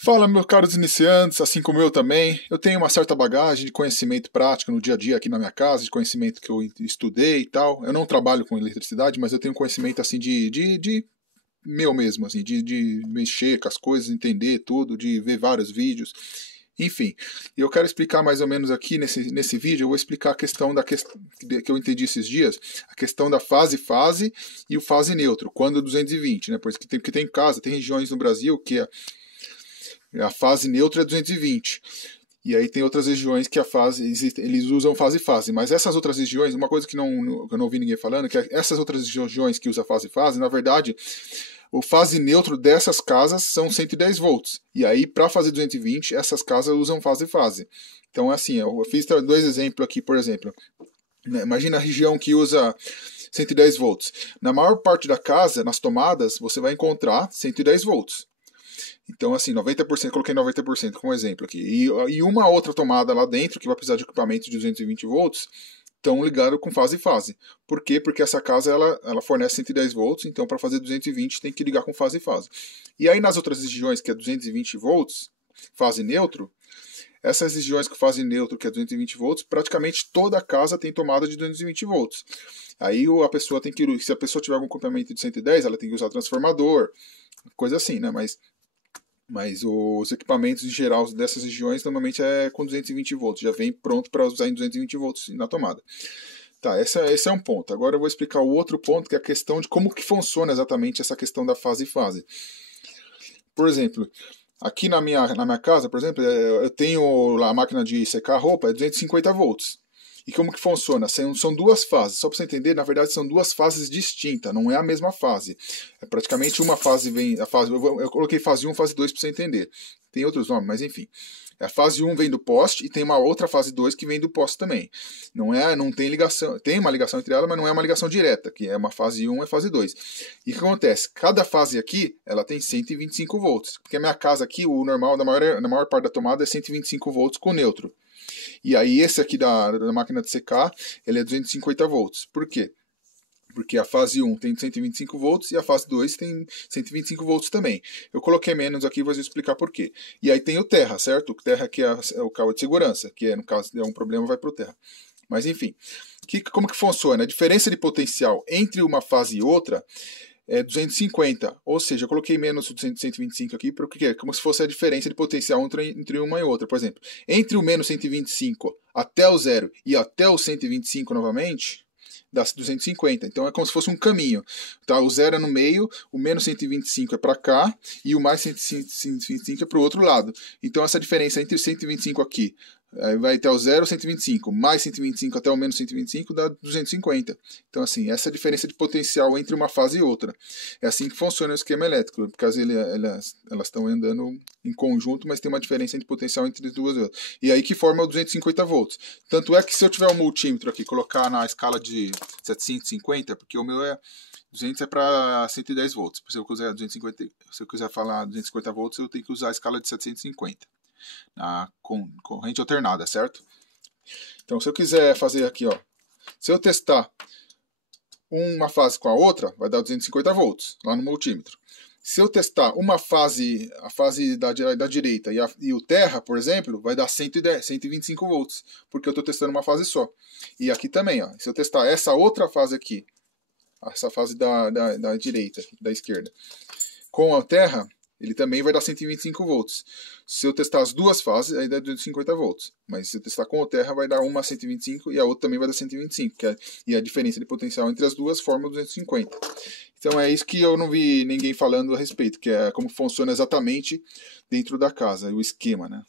Fala, meus caros iniciantes, assim como eu também. Eu tenho uma certa bagagem de conhecimento prático no dia a dia aqui na minha casa, de conhecimento que eu estudei e tal. Eu não trabalho com eletricidade, mas eu tenho conhecimento assim de meu mesmo, assim, de mexer com as coisas, entender tudo, de ver vários vídeos. Enfim, eu quero explicar mais ou menos aqui nesse vídeo, eu vou explicar a questão que eu entendi esses dias, a questão da fase-fase e o fase neutro, quando 220, né? Porque tem casa, tem regiões no Brasil que a fase neutra é 220. E aí tem outras regiões que eles usam fase-fase. Mas essas outras regiões, uma coisa que eu não ouvi ninguém falando, que essas outras regiões que usam fase-fase, na verdade, o fase neutro dessas casas são 110 volts. E aí, para fazer 220, essas casas usam fase-fase. Então, assim, eu fiz dois exemplos aqui, por exemplo. Imagina a região que usa 110 volts. Na maior parte da casa, nas tomadas, você vai encontrar 110 volts. Então, assim, 90%, coloquei 90% como exemplo aqui. E uma outra tomada lá dentro, que vai precisar de equipamento de 220 volts, estão ligados com fase-fase. Por quê? Porque essa casa ela fornece 110 volts, então para fazer 220 tem que ligar com fase-fase. E aí nas outras regiões, que é 220 volts, fase neutro, essas regiões que fazem neutro, que é 220 volts, praticamente toda a casa tem tomada de 220 volts. Aí a pessoa tem que, se a pessoa tiver algum equipamento de 110, ela tem que usar transformador, coisa assim, né? Mas os equipamentos em geral dessas regiões normalmente é com 220 volts, já vem pronto para usar em 220 volts na tomada. Tá, esse é um ponto. Agora eu vou explicar o outro ponto, que é a questão de como que funciona exatamente essa questão da fase-fase. Por exemplo, aqui na minha casa, por exemplo, eu tenho lá a máquina de secar roupa, é 250 volts. E como que funciona? São duas fases. Só para você entender, na verdade são duas fases distintas, não é a mesma fase. É praticamente uma fase vem. Eu coloquei fase 1 e fase 2 para você entender. Tem outros nomes, mas enfim. A fase 1 vem do poste e tem uma outra fase 2 que vem do poste também. Não tem ligação. Tem uma ligação entre elas, mas não é uma ligação direta, que é uma fase 1 e fase 2. E o que acontece? Cada fase aqui ela tem 125 volts. Porque a minha casa aqui, o normal, na maior parte da tomada, é 125 volts com neutro. E aí esse aqui da máquina de secar, ele é 250 volts. Por quê? Porque a fase 1 tem 125 volts e a fase 2 tem 125 volts também. Eu coloquei menos aqui, vou explicar por quê. E aí tem o terra, certo? O terra que é o cabo de segurança, que no caso de um problema vai para o terra. Mas enfim, como que funciona? A diferença de potencial entre uma fase e outra é 250, ou seja, eu coloquei menos de 125 aqui, porque é como se fosse a diferença de potencial entre uma e outra. Por exemplo, entre o menos 125 até o zero e até o 125 novamente, dá 250. Então é como se fosse um caminho. Tá? O zero é no meio, o menos 125 é para cá e o mais 125 é para o outro lado. Então essa diferença entre 125 aqui vai até o 0, 125, mais 125 até o menos 125 dá 250. Então, assim, essa é a diferença de potencial entre uma fase e outra. É assim que funciona o esquema elétrico, porque elas estão andando em conjunto, mas tem uma diferença de potencial entre as duas. E aí que forma o 250 volts. Tanto é que se eu tiver um multímetro aqui, colocar na escala de 750, porque o meu é 200 é para 110 volts. Se eu quiser 250, se eu quiser falar 250 volts, eu tenho que usar a escala de 750. Na corrente alternada, certo? Então, se eu quiser fazer aqui, ó, se eu testar uma fase com a outra, vai dar 250 volts lá no multímetro. Se eu testar uma fase, a fase da direita e o terra, por exemplo, vai dar 110, 125 volts, porque eu estou testando uma fase só. E aqui também, ó, se eu testar essa outra fase aqui, essa fase da direita, da esquerda, com a terra, ele também vai dar 125 volts. Se eu testar as duas fases, aí dá 250 volts. Mas se eu testar com a terra, vai dar uma 125 e a outra também vai dar 125. E a diferença de potencial entre as duas forma 250. Então é isso que eu não vi ninguém falando a respeito, que é como funciona exatamente dentro da casa, o esquema, né?